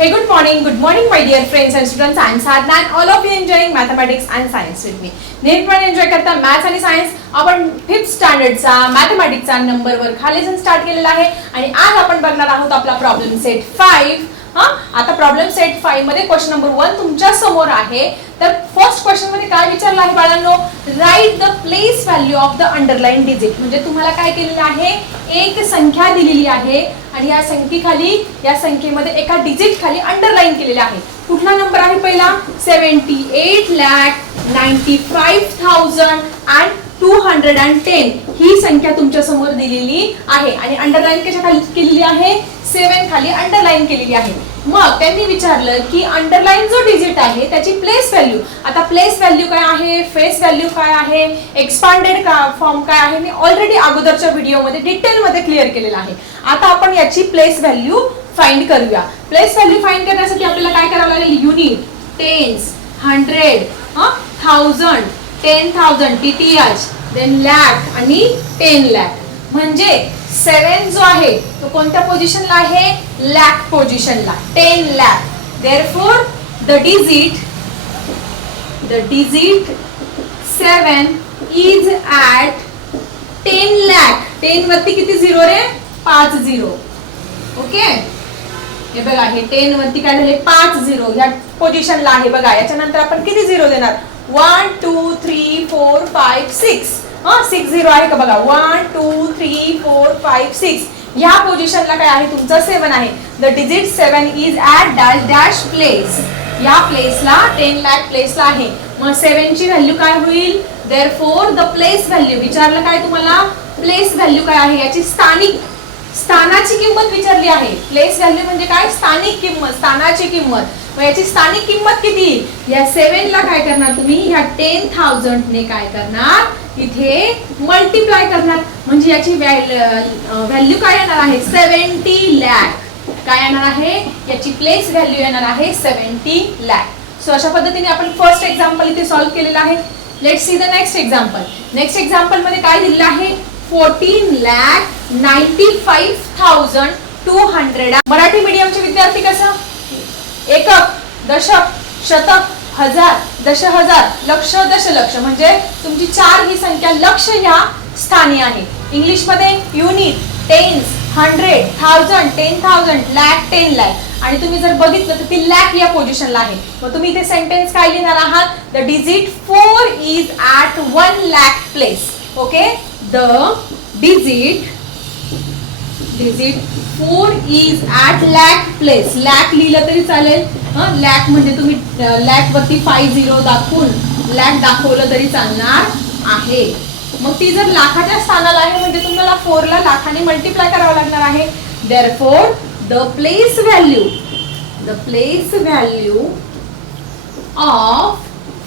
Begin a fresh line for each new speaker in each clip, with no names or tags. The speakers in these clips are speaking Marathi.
Hey, good morning, good morning, my dear friends and students. I am Sadhna and all of you enjoying mathematics and science with me. नेहमीपणे एन्जॉय करता मॅथ्स आणि सायन्स आपण फिफ्थ स्टँडर्डचा मॅथमॅटिक्सचा नंबरवर हा लेसन स्टार्ट केलेला आहे आणि आज आपण बघणार आहोत आपला प्रॉब्लेम सेट फाईव्ह हा? आता प्रॉब्लेम सेट फाईव्हमध्ये क्वेश्चन नंबर वन तुमच्यासमोर आहे. तर फर्स्ट क्वेश्चनमध्ये काय विचारलं आहे बाळांनो? Right the place value of the underline digit म्हणजे तुम्हाला काय केलेलं आहे? एक संख्या दिलेली आहे. आणि या संख्येखाली या संख्येमध्ये एका डिजिट खाली अंडरलाईन केलेला आहे. कुठला नंबर आहे पहिला? Seventy eight lakh ninety five thousand and two hundred and ten ही संख्या तुमच्यासमोर दिलेली आहे. आणि अंडरलाईन कशा खाली केलेली आहे? सेवन खाली अंडरलाईन केलेली आहे. मग त्यांनी विचारलं की अंडरलाईन जो डिजिट आहे त्याची प्लेस व्हॅल्यू आता प्लेस व्हॅल्यू काय आहे? फेस व्हॅल्यू काय आहे? एक्सपांडेड का फॉर्म काय आहे? मी ऑलरेडी अगोदरच्या व्हिडिओमध्ये डिटेलमध्ये क्लिअर केलेला आहे. आता आपण याची प्लेस व्हॅल्यू फाइंड करूया. प्लेस व्हॅल्यू फाइंड करण्यासाठी आपल्याला काय करावं लागेल? Unit tens hundred thousand ten thousand T T H then lakh आणि टेन लॅक म्हणजे सेवन जो आहे तो कोणत्या पोझिशनला आहे? लॅक पोझिशनला ten lakh therefore the digit the digit seven is at ten lakh ten वरती किती झिरो रे? पाच झिरो ओके हे बघा हे टेन वरती काय झाले? पाच झिरो ह्या पोझिशनला आहे बघा. याच्यानंतर आपण किती झिरो देणार? One two three four five six हा सिक्स झिरो आहे का बघा? One two three four five six ह्या पोझिशनला काय आहे? तुमचं सेवन आहे. The digit seven is at dash dash place या प्लेसला टेन लॅक प्लेसला आहे. मग सेवनची व्हॅल्यू काय होईल? Therefore the place value विचारलं काय तुम्हाला? प्लेस व्हॅल्यू काय आहे? याची स्थानिक. स्थानाची किंमत विचारली आहे. प्लेस व्हॅल्यू म्हणजे काय? स्थानिक किंमत. स्थानाची किंमत. मग याची स्थानिक किंमत किती? या सेवनला काय करणार तुम्ही? ह्या टेन थाउजंडने काय करणार? इथे मल्टिप्लाय करणार. म्हणजे याची व्हॅल्यू काय येणार आहे? सेव्हन्टी लॅक काय येणार आहे? याची प्लेस व्हॅल्यू येणार आहे सेव्हन्टी लॅक सो अशा पद्धतीने आपण फर्स्ट एक्झाम्पल इथे सॉल्व्ह केलेलं आहे. Let see the next example next एक्झाम्पलमध्ये काय दिलेलं आहे? Fourteen lakh ninety five thousand two hundred Marathi मीडियमचे विद्यार्थी कसं? एकक दशक शतक. हजार दश हजार लक्ष दशलक्ष म्हणजे तुमची चार ही संख्या लक्ष ह्या स्थानी आहे. इंग्लिशमध्ये unit tens hundred thousand ten thousand lakh ten lakh. आणि तुम्ही जर बघितलं तर ती लॅक या पोझिशनला आहे. मग तुम्ही इथे सेंटेन्स काय लिहिणार आहात? The digit four is at one lakh place okay the digit digit four is at lakh place lakh लिहिलं तरी चालेल. लॅक म्हणजे तुम्ही लॅक वरती फाय झिरो दाखवून लॅक दाखवलं तरी चालणार आहे. मग ती जर लाखाच्या स्थानाला आहे म्हणजे तुम्हाला फोरला लाखाने मल्टिप्लाय करावं लागणार आहे. Therefore the place value the place value of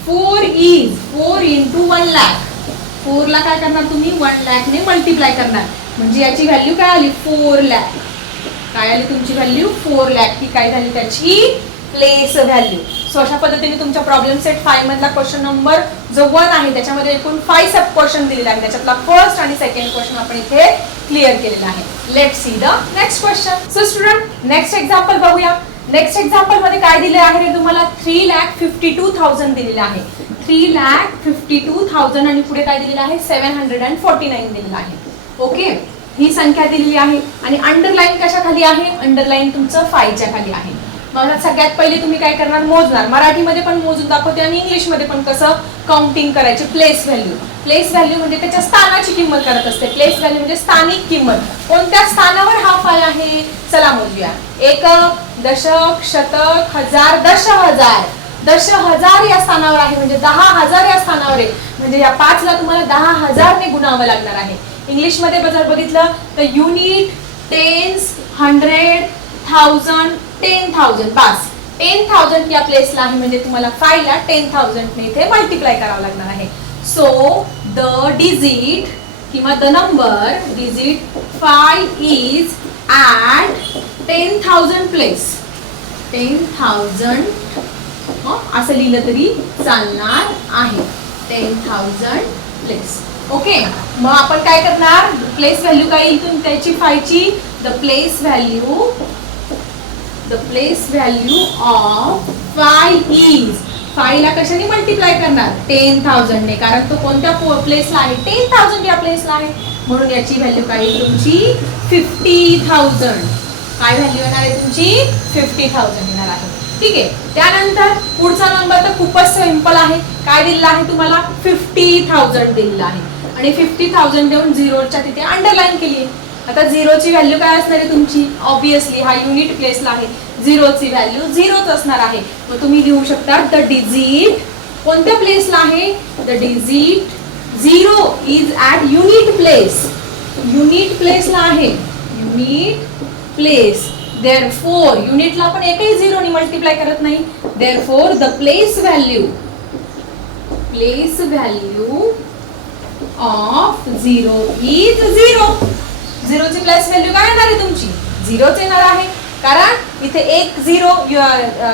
four is four into one lakh फोरला काय करणार तुम्ही? वन लॅकने मल्टिप्लाय करणार. म्हणजे याची व्हॅल्यू काय आली? फोर लॅक काय आली तुमची व्हॅल्यू फोर लॅक ही काय झाली? त्याची प्लेस व्हॅल्यू सो अशा पद्धतीने तुमच्या प्रॉब्लेम सेट फाय मधला क्वेश्चन नंबर जो वन आहे त्याच्यामध्ये एकूण फाय सब क्वेश्चन दिलेला आहे त्याच्यातला फर्स्ट आणि सेकंड क्वेश्चन आपण इथे क्लिअर केलेला आहे. Let see the next question so student next example बघूया. नेक्स्ट एक्झाम्पलमध्ये काय दिले आहे रे तुम्हाला? Three lakh fifty two thousand दिलेलं आहे. Three lakh fifty two thousand आणि पुढे काय दिलेलं आहे? Seven hundred and forty nine दिलेलं आहे. ओके ही संख्या दिलेली आहे. आणि अंडरलाईन कशा खाली आहे? अंडरलाईन तुमचं फायच्या खाली आहे. मग सगळ्यात पहिले तुम्ही काय करणार? मोजणार. मराठीमध्ये पण मोजून दाखवते आणि इंग्लिशमध्ये पण कसं काउंटिंग करायचे. प्लेस व्हॅल्यू प्लेस व्हॅल्यू म्हणजे त्याच्या स्थानाची किंमत करत असते. प्लेस व्हॅल्यू म्हणजे स्थानिक किंमत. कोणत्या स्थानावर हा फाय आहे? चला मोजूया. एक दशक शतक हजार दश हजार. दश हजार या स्थानावर आहे. म्हणजे दहा हजार या स्थानावर आहे. म्हणजे या पाचला तुम्हाला दहा हजारने गुणावं लागणार आहे. इंग्लिशमध्ये जर बघितलं तर unit tens hundred thousand ten thousand pass ten thousand या प्लेसला आहे म्हणजे तुम्हाला फायला टेन थाउजंडने इथे मल्टिप्लाय करावं लागणार आहे. सो द डिजिट किंवा the number digit five is at ten thousand place ten thousand असं लिहिलं तरी चालणार आहे. टेन थाउजंड प्लेस ओके मग आपण काय करणार? प्लेस व्हॅल्यू काय येईल तुम- त्याची फायची the place value the place value of five is फायला कशाने मल्टिप्लाय करणार? टेन थाउजंडने कारण तो कोणत्या प्लेसला आहे? टेन थाउजंड या प्लेसला आहे. म्हणून याची व्हॅल्यू काय येईल तुमची? फिफ्टी थाउजंड काय व्हॅल्यू येणार आहे तुमची? फिफ्टी थाउजंड येणार आहे. ठीक आहे? त्यानंतर पुढचा नंबर तर खूपच सिंपल आहे. काय दिलेला आहे तुम्हाला? फिफ्टी थाउजंड दिलेला आहे. आणि फिफ्टी थाउजंड देऊन झिरोच्या तिथे अंडरलाईन केली आहे. आता झिरोची व्हॅल्यू काय असणार आहे तुमची? ऑब्विसली हा युनिट प्लेसला आहे. झिरोची व्हॅल्यू झिरोच असणार आहे. मग तुम्ही लिहू शकता द डिजिट कोणत्या प्लेसला आहे? The digit zero is at unit place unit प्लेसला आहे. युनिट प्लेस देअर फोर युनिटला आपण एकही झिरोनी मल्टिप्लाय करत नाही. Therefore the place value place value of zero is zero झिरोची place value काय येणार आहे तुमची? झिरोच येणार आहे. कारण इथे एक झिरो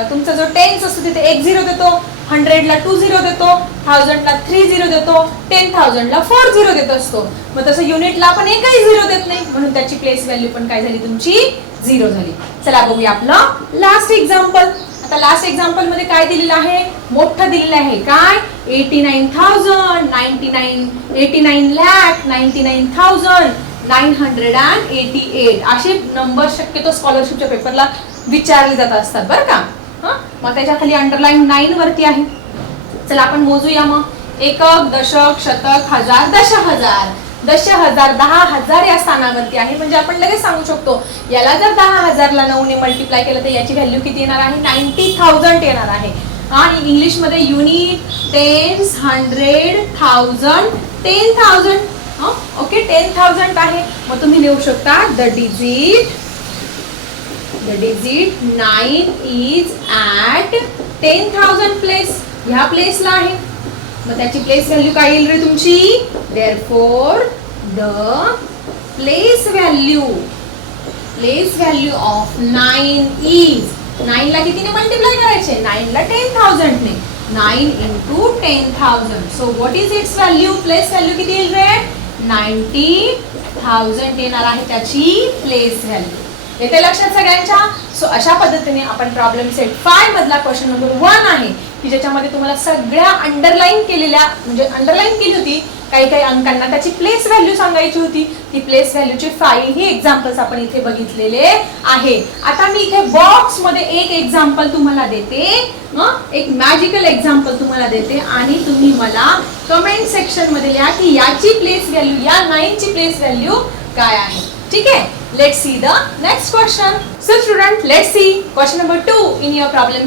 तुमचा जो टेन्स असतो तिथे एक झिरो देतो हंड्रेडला टू झिरो देतो थाउजंडला थ्री झिरो देतो टेन थाउजंडला फोर झिरो देत असतो. मग तसं युनिटला आपण एकही झिरो देत नाही. म्हणून त्याची प्लेस व्हॅल्यू पण काय झाली? तुमची झिरो झाली. चला बघूया आपलं लास्ट एक्झाम्पल आता लास्ट एक्झाम्पलमध्ये काय दिलेलं आहे? मोठं दिलेलं आहे काय? Eighty nine thousand ninety nine eighty nine lakh ninety nine thousand nine hundred and eighty eight असे नंबर शक्यतो स्कॉलरशिपच्या पेपरला विचारले जात असतात बरं का हां मग त्याच्याखाली अंडरलाईन नाईन वरती आहे चला आपण मोजूया मग एकक दशक शतक हजार दश हजार दश हजार दहा हजार या स्थानावरती आहे म्हणजे आपण लगेच सांगू शकतो याला जर दहा हजारला नऊने मल्टिप्लाय केलं तर याची व्हॅल्यू किती येणार आहे नाईन्टी थाउजंड येणार आहे आणि इंग्लिशमध्ये unit tens hundred thousand ten thousand okay ten thousand आहे. मग तुम्ही लिहू शकता the digit the digit nine is at ten thousand place ह्या प्लेसला आहे. मग त्याची प्लेस व्हॅल्यू काय येईल रे तुमची? Therefore the place value place value of nine is नाईनला कितीने मल्टिप्लाय करायचे? नाईनला ten थाउजंडने nine into ten thousand so what is its value place value किती येईल रे? नाईन्टी थाउजंड येणार आहे त्याची प्लेस व्हॅल्यू येते लक्षात सगळ्यांच्या? सो अशा पद्धतीने आपण प्रॉब्लेम सेट फाय मधला क्वेश्चन नंबर वन आहे की ज्याच्यामध्ये तुम्हाला सगळ्या अंडरलाईन केलेल्या म्हणजे अंडरलाईन केली होती काही काही अंकांना त्याची प्लेस व्हॅल्यू सांगायची होती. ती प्लेस व्हॅल्यूची फाईल ही एक्झाम्पल्स आपण इथे बघितलेले आहे. आता मी इथे बॉक्समध्ये एक एक्झाम्पल तुम्हाला देते. एक मॅजिकल एक्झाम्पल तुम्हाला देते. आणि तुम्ही मला कमेंट सेक्शनमध्ये लिहा की याची प्लेस व्हॅल्यू या नाईनची प्लेस व्हॅल्यू काय आहे. ठीक आहे? Let see the next question so student let see question number two in your problem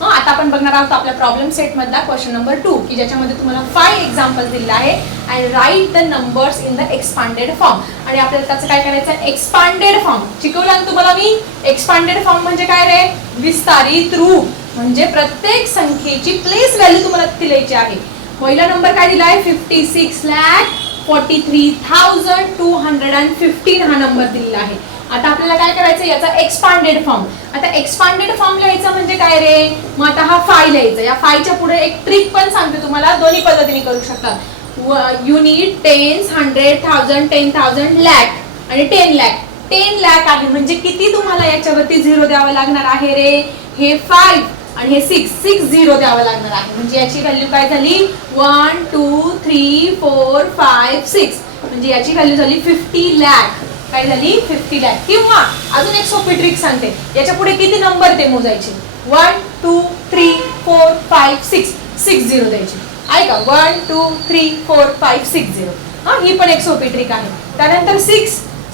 हां आता आपण बघणार आहोत आपल्या प्रॉब्लेम सेटमधला क्वेश्चन नंबर टू की ज्याच्यामध्ये तुम्हाला फाय एक्झाम्पल दिलेला आहे and write the numbers in the expanded form आणि आपल्याला त्याचं काय करायचं आहे? एक्सपांडेड फॉर्म शिकवलं ना तुम्हाला मी? एक्सपांडेड फॉर्म म्हणजे काय रे? विस्तारित रूप. म्हणजे प्रत्येक संख्येची प्लेस व्हॅल्यू तुम्हाला दिल्याची लिहायची आहे. पहिला नंबर काय दिला आहे? Fifty six lakh forty three thousand two hundred and fifteen हा नंबर दिलेला आहे. आता आपल्याला काय करायचं? याचा एक्सपांडेड फॉर्म आता एक्सपांडेड फॉर्म लिहायचा म्हणजे काय रे? मग आता हा फाय लिहायचा. या फायच्या पुढे एक ट्रिक पण सांगते तुम्हाला. दोन्ही पद्धतीने करू शकता unit tens hundred thousand ten thousand lakh आणि टेन लॅक टेन लॅक आहे. म्हणजे किती तुम्हाला याच्यावरती झिरो द्यावं लागणार आहे रे? हे फाईव्ह आणि हे सिक्स सिक्स झिरो द्यावं लागणार आहे. म्हणजे याची व्हॅल्यू काय झाली? One two three four five six म्हणजे याची व्हॅल्यू झाली फिफ्टी लॅक काय झाली? फिफ्टी लॅक किंवा अजून एक सोपी ट्रिक सांगते. याच्यापुढे किती नंबर ते मोजायचे? One two three four five six six zero द्यायचे. ऐका one two three four five six zero हां ही पण एक सोपी ट्रिक आहे. त्यानंतर सिक्स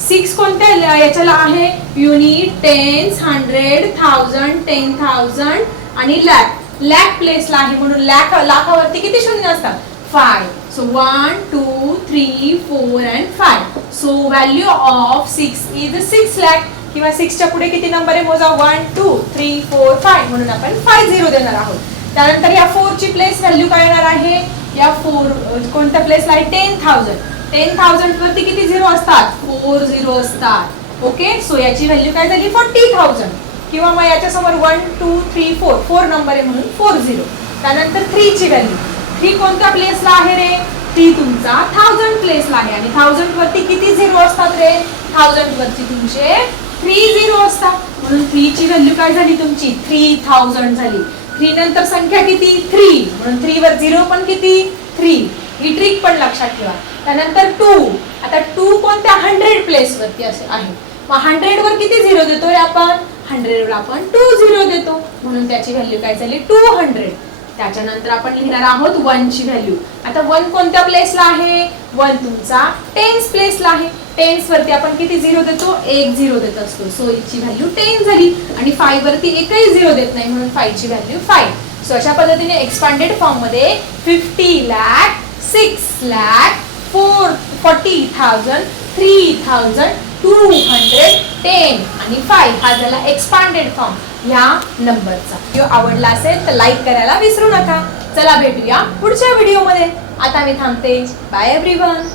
सिक्स कोणत्या ल- याच्याला आहे? Unit tens hundred thousand ten thousand आणि लॅक लॅक प्लेसला आहे म्हणून लॅक लाखावरती किती शून्य असतात? Five so one two three four and five so value of six is six lakh किंवा सिक्सच्या पुढे किती नंबर आहे मोजा? One two three four five म्हणून आपण फाय झिरो देणार आहोत. त्यानंतर या फोरची प्लेस व्हॅल्यू काय येणार आहे? या फोर कोणत्या प्लेसला आहे? टेन थाउजंड टेन थाउजंड वरती किती झिरो असतात? फोर झिरो असतात. ओके सो याची व्हॅल्यू काय झाली? फोर्टी थाउजंड किंवा मग याच्यासमोर one two three four four number आहे म्हणून फोर झिरो त्यानंतर थ्रीची व्हॅल्यू थ्री कोणत्या प्लेसला आहे रे? थ्री तुमचा थाउजंड प्लेसला आहे. आणि थाउजंड वरती किती झिरो असतात रे? थाउजंड वरती तुमचे थ्री झिरो असतात. म्हणून थ्री ची व्हॅल्यू काय झाली तुमची? थ्री थाउजंड झाली. थ्री नंतर संख्या किती? थ्री म्हणून थ्री वर झिरो पण किती? थ्री ही ट्रिक पण लक्षात ठेवा. त्यानंतर टू आता टू कोणत्या हंड्रेड प्लेसवरती असे आहे? मग हंड्रेड वर किती झिरो देतो रे आपण? हंड्रेड वर आपण टू झिरो देतो. म्हणून त्याची व्हॅल्यू काय झाली? टू हंड्रेड त्याच्यानंतर आपण लिहिणार आहोत वन ची व्हॅल्यू आता वन कोणत्या प्लेसला आहे? वन तुमचा टेन्स प्लेसला आहे. टेन्स वरती आपण किती झिरो देतो? एक झिरो देत असतो. सो ची व्हॅल्यू टेन झाली आणि फाईव्ह वरती एकही झिरो देत नाही म्हणून फाईव्ह ची व्हॅल्यू फाईव्ह सो अशा पद्धतीने एक्सपांडेड फॉर्ममध्ये fifty lakh six lakh four forty thousand three thousand two hundred ten आणि फाईव्ह हा झाला एक्सपांडेड फॉर्म ह्या नंबरचा. व्हिडिओ आवडला असेल तर लाईक करायला विसरू नका. चला भेटूया पुढच्या व्हिडिओमध्ये आता मी थांबते. Bye everyone